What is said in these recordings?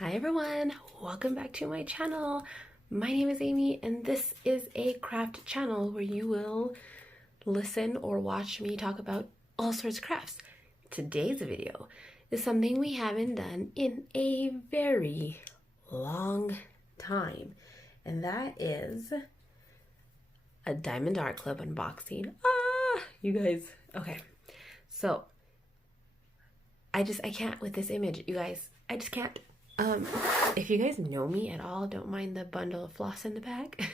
Hi everyone, welcome back to my channel. My name is Amy and this is a craft channel where you will listen or watch me talk about all sorts of crafts. Today's video is something we haven't done in a very long time, and that is a diamond art club unboxing. You guys, okay, so I can't with this image, you guys. I just can't. If you guys know me at all, don't mind the bundle of floss in the bag.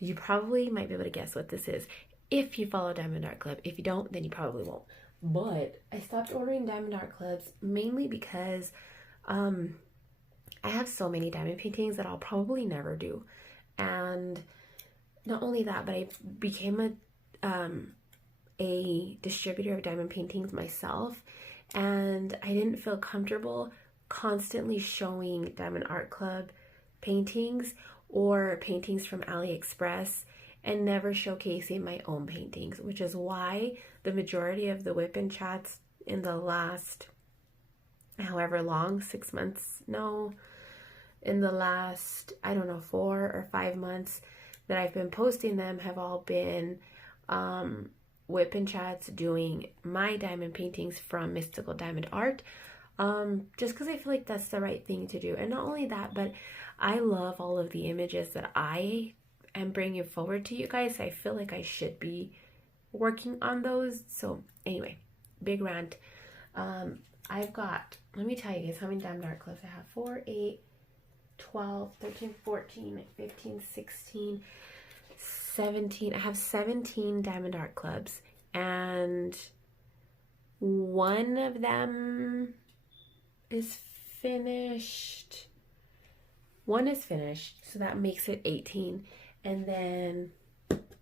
You probably might be able to guess what this is if you follow Diamond Art Club. If you don't, then you probably won't. But I stopped ordering Diamond Art Clubs mainly because I have so many diamond paintings that I'll probably never do. And not only that, but I became a distributor of diamond paintings myself, and I didn't feel comfortable constantly showing Diamond Art Club paintings or paintings from AliExpress and never showcasing my own paintings, which is why the majority of the whip and chats in the last however long, 6 months, no, in the last, I don't know, 4 or 5 months that I've been posting them have all been whip and chats doing my diamond paintings from Mystical Diamond Art. Just because I feel like that's the right thing to do. And not only that, but I love all of the images that I am bringing forward to you guys. I feel like I should be working on those. So anyway, big rant. I've got, let me tell you guys how many Diamond Art Clubs I have. 4, 8, 12, 13, 14, 15, 16, 17. I have 17 Diamond Art Clubs, and one of them is finished. One is finished, so that makes it 18. And then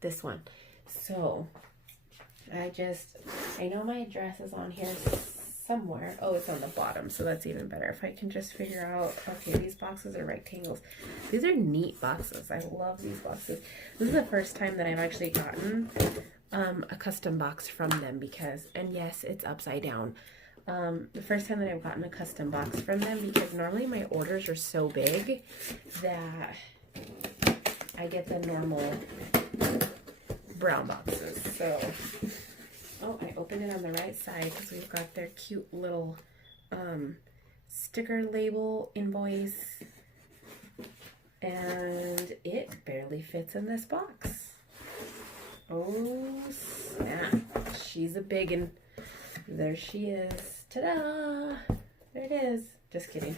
this one. So I know my address is on here somewhere. Oh, it's on the bottom, so that's even better. If I can just figure out, okay, these boxes are rectangles. These are neat boxes. I love these boxes. This is the first time that I've actually gotten a custom box from them because, and yes, it's upside down. The first time that I've gotten a custom box from them, because normally my orders are so big that I get the normal brown boxes. So, oh, I opened it on the right side because we've got their cute little sticker label invoice, and it barely fits in this box. Oh snap, she's a biggin'. There she is. Ta-da! There it is. Just kidding.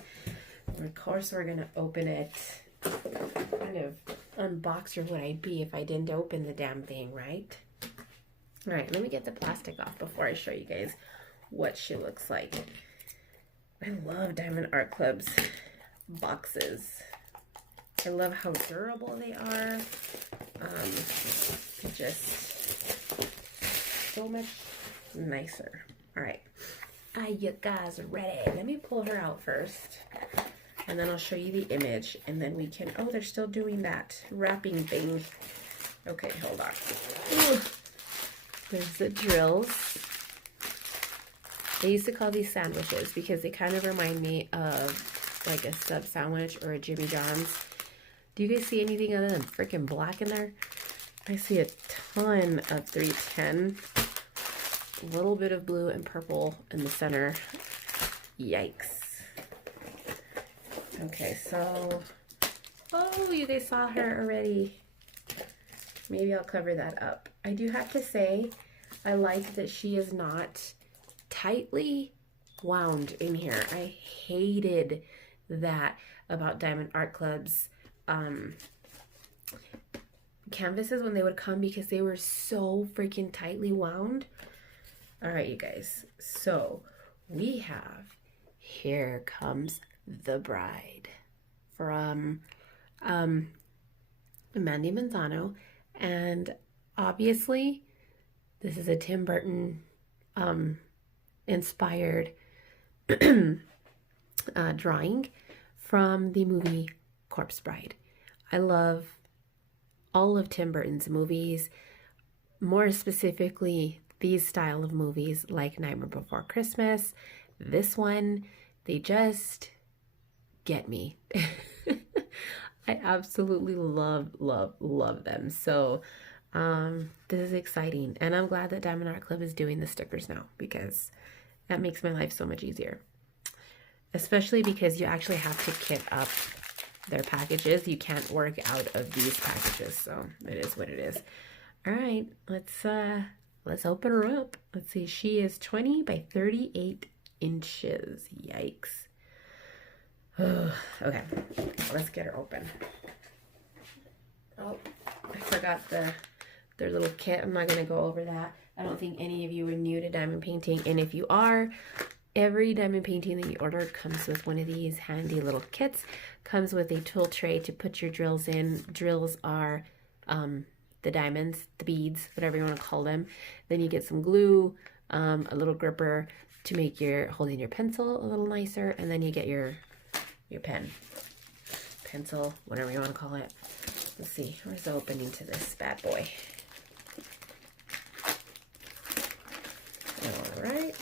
Of course we're gonna open it. What kind of unboxer would I be if I didn't open the damn thing, right? Alright, let me get the plastic off before I show you guys what she looks like. I love Diamond Art Club's boxes. I love how durable they are. Just so much nicer. Alright. You guys are ready. Let me pull her out first, and then I'll show you the image, and then we can, oh, they're still doing that wrapping thing. Okay, hold on. Ooh. There's the drills. I used to call these sandwiches because they kind of remind me of like a sub sandwich or a Jimmy John's. Do you guys see anything other than freaking black in there? I see a ton of 310. A little bit of blue and purple in the center. Yikes. Okay, so, oh, you guys saw her already. Maybe I'll cover that up. I do have to say, I like that she is not tightly wound in here. I hated that about Diamond Art Club's canvases when they would come, because they were so freaking tightly wound. All right, you guys. So we have Here Comes the Bride from Mandy Manzano, and obviously this is a Tim Burton inspired drawing from the movie Corpse Bride. I love all of Tim Burton's movies, more specifically these style of movies like Nightmare Before Christmas. This one, they just get me. I absolutely love them. So this is exciting, and I'm glad that Diamond Art Club is doing the stickers now, because that makes my life so much easier. Especially because you actually have to kit up their packages. You can't work out of these packages, so it is what it is. All right, let's open her up. Let's see, she is 20 by 38 inches. Yikes. Okay, let's get her open. Oh, I forgot their little kit. I'm not going to go over that. I don't think any of you are new to diamond painting, and if you are, every diamond painting that you order comes with one of these handy little kits. Comes with a tool tray to put your drills in. Drills are the diamonds, the beads, whatever you want to call them. Then you get some glue, a little gripper to make your holding your pencil a little nicer, and then you get your pen, pencil, whatever you want to call it. Let's see, where's the opening to this bad boy? All right.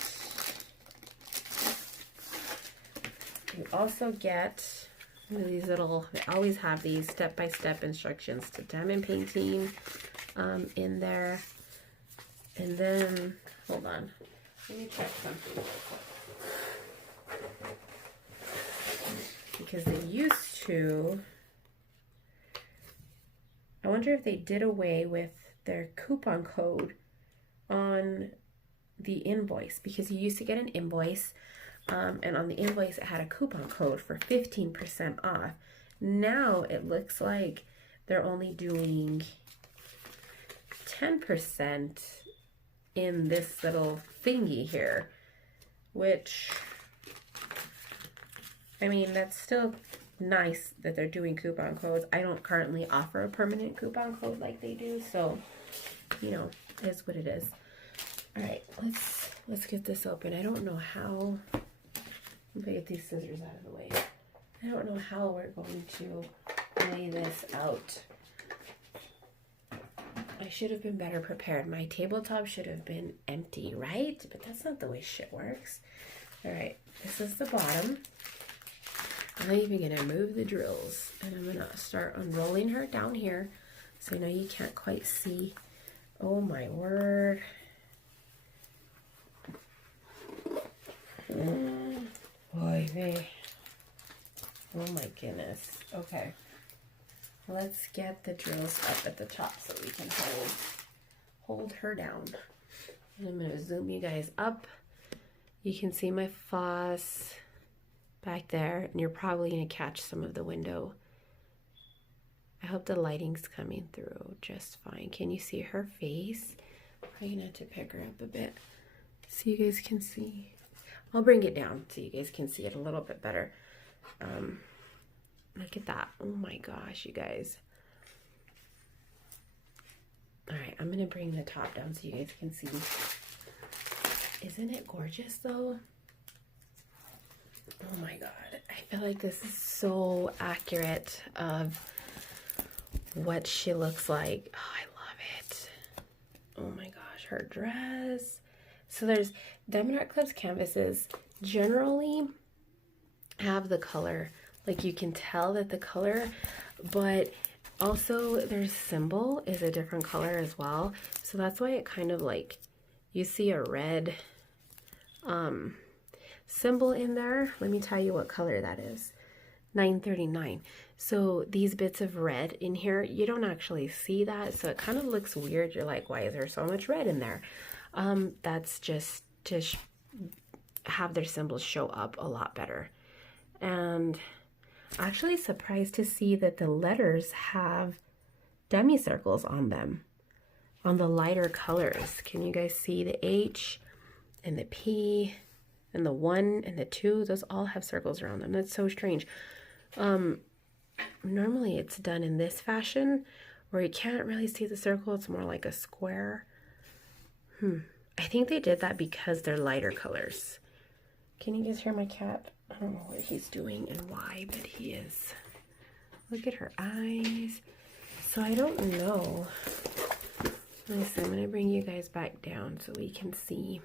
You also get these little, they always have these step-by-step instructions to diamond painting in there. And then, hold on, let me check something. Because they used to, I wonder if they did away with their coupon code on the invoice, because you used to get an invoice, and on the invoice it had a coupon code for 15% off. Now it looks like they're only doing 10% in this little thingy here, which, I mean, that's still nice that they're doing coupon codes. I don't currently offer a permanent coupon code like they do, so, you know, it is what it is. All right, let's get this open. I don't know how, let me get these scissors out of the way. I don't know how we're going to lay this out. I should have been better prepared. My tabletop should have been empty, right? But that's not the way shit works. All right, this is the bottom. I'm even gonna move the drills, and I'm gonna start unrolling her down here. So I know you can't quite see. Oh my word. Boy, vey. Oh my goodness. Okay. Let's get the drills up at the top so we can hold her down. And I'm gonna zoom you guys up. You can see my floss back there, and you're probably going to catch some of the window. I hope the lighting's coming through just fine. Can you see her face? Probably going to have to pick her up a bit so you guys can see. I'll bring it down so you guys can see it a little bit better. Look at that. Oh my gosh, you guys. All right, I'm going to bring the top down so you guys can see. Isn't it gorgeous though? Oh my god, I feel like this is so accurate of what she looks like. Oh, I love it. Oh my gosh, her dress. So there's Diamond Art Club's canvases generally have the color, like you can tell that the color, but also their symbol is a different color as well. So that's why it kind of like, you see a red symbol in there. Let me tell you what color that is. 939. So these bits of red in here, you don't actually see that, so it kind of looks weird. You're like, why is there so much red in there? That's just to have their symbols show up a lot better. And actually surprised to see that the letters have semicircles on them, on the lighter colors. Can you guys see the H and the P and the 1 and the 2? Those all have circles around them. That's so strange. Normally it's done in this fashion where you can't really see the circle. It's more like a square. I think they did that because they're lighter colors. Can you guys hear my cat? I don't know what he's doing and why, but he is. Look at her eyes. So I don't know. Listen, I'm going to bring you guys back down so we can see.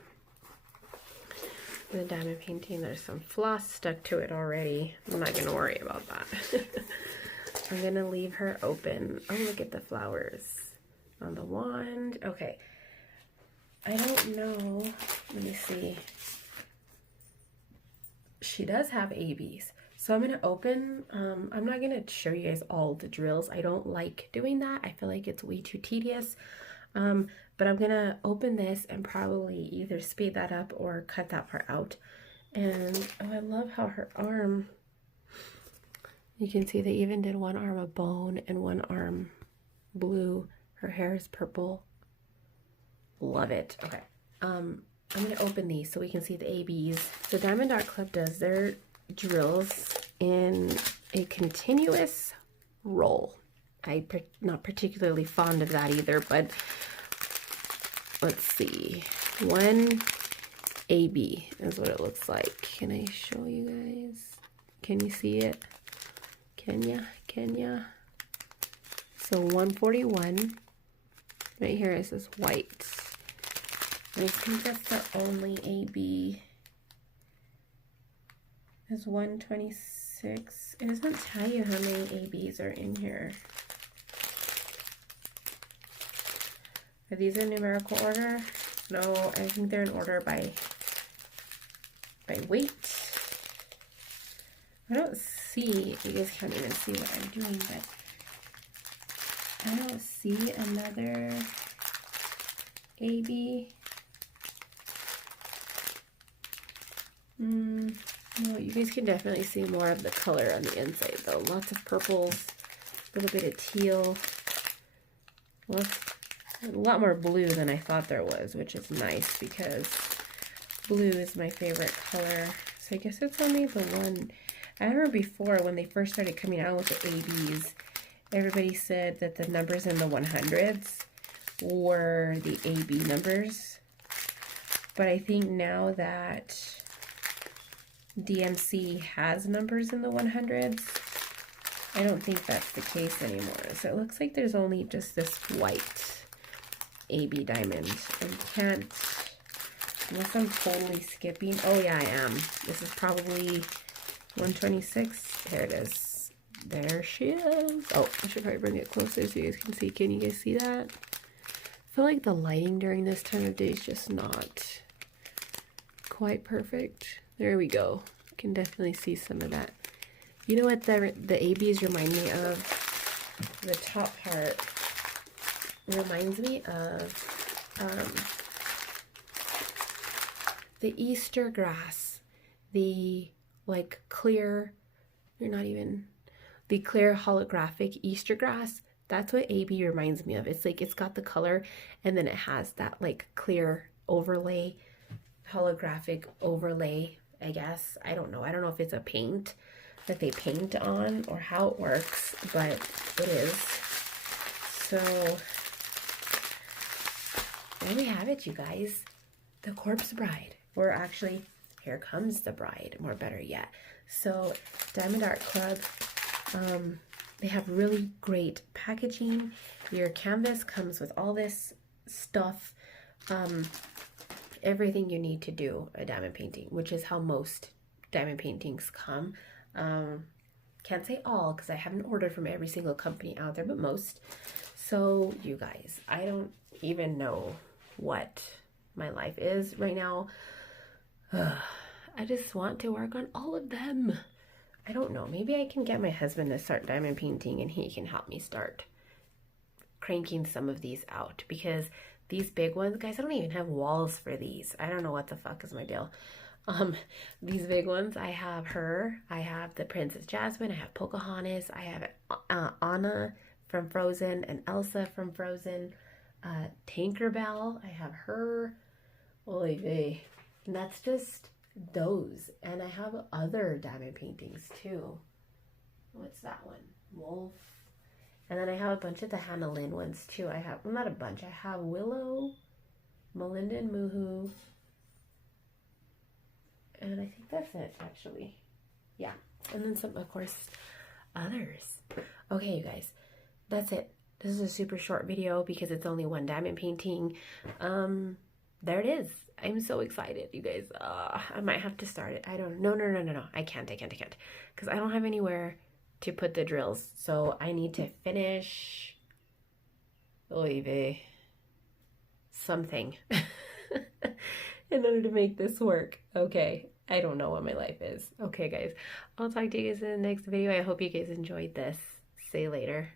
The diamond painting, there's some floss stuck to it already. I'm not gonna worry about that. I'm gonna leave her open. Oh, look at the flowers on the wand. Okay. I don't know. Let me see. She does have ABs. So I'm gonna open, I'm not gonna show you guys all the drills. I don't like doing that. I feel like it's way too tedious. But I'm gonna open this and probably either speed that up or cut that part out. And oh, I love how her arm, you can see they even did one arm of bone and one arm blue. Her hair is purple. Love it. Okay. I'm gonna open these so we can see the ABs. So Diamond Art Club does their drills in a continuous roll. I'm not particularly fond of that either, but let's see. One AB is what it looks like. Can I show you guys? Can you see it? Can ya? So 141. Right here it says white. I think that's the only AB. Is 126. It doesn't tell you how many ABs are in here. Are these in numerical order? No, I think they're in order by weight. I don't see, you guys can't even see what I'm doing, but I don't see another AB. No, you guys can definitely see more of the color on the inside though. Lots of purples, a little bit of teal, a lot more blue than I thought there was, which is nice because blue is my favorite color. So I guess it's only the one. I remember before when they first started coming out with the ABs, everybody said that the numbers in the 100s were the AB numbers. But I think now that DMC has numbers in the 100s, I don't think that's the case anymore. So it looks like there's only just this white AB diamond. I can't, unless I'm totally skipping. Oh yeah, I am. This is probably 126. Here it is. There she is. Oh, I should probably bring it closer so you guys can see. Can you guys see that? I feel like the lighting during this time of day is just not quite perfect. There we go. You can definitely see some of that. You know what the ABs remind me of? The top part reminds me of the Easter grass. The like clear, the clear holographic Easter grass. That's what AB reminds me of. It's like it's got the color and then it has that like clear overlay, holographic overlay, I guess. I don't know. I don't know if it's a paint that they paint on or how it works, but it is. So there we have it, you guys. The Corpse Bride. Or actually, here comes the bride, more better yet. So Diamond Art Club, they have really great packaging. Your canvas comes with all this stuff, everything you need to do a diamond painting, which is how most diamond paintings come. Can't say all because I haven't ordered from every single company out there, but most. So you guys, I don't even know what my life is right now. I just want to work on all of them. I don't know. Maybe I can get my husband to start diamond painting and he can help me start cranking some of these out, because these big ones, guys, I don't even have walls for these. I don't know what the fuck is my deal. These big ones, I have her, I have the Princess Jasmine, I have Pocahontas, I have Anna from Frozen and Elsa from Frozen, Tinkerbell, I have her, oy vey. And that's just those. And I have other diamond paintings too. What's that one? Wolf. And then I have a bunch of the Hannah Lynn ones too. I have, well, not a bunch. I have Willow, Melinda and Moohoo. And I think that's it, actually. Yeah. And then some, of course, others. Okay, you guys. That's it. This is a super short video because it's only one diamond painting. there it is. I'm so excited, you guys. I might have to start it. I don't. No. I can't. Because I don't have anywhere to put the drills. So I need to finish. Oy vey. Something in order to make this work. Okay. I don't know what my life is. Okay, guys. I'll talk to you guys in the next video. I hope you guys enjoyed this. See you later.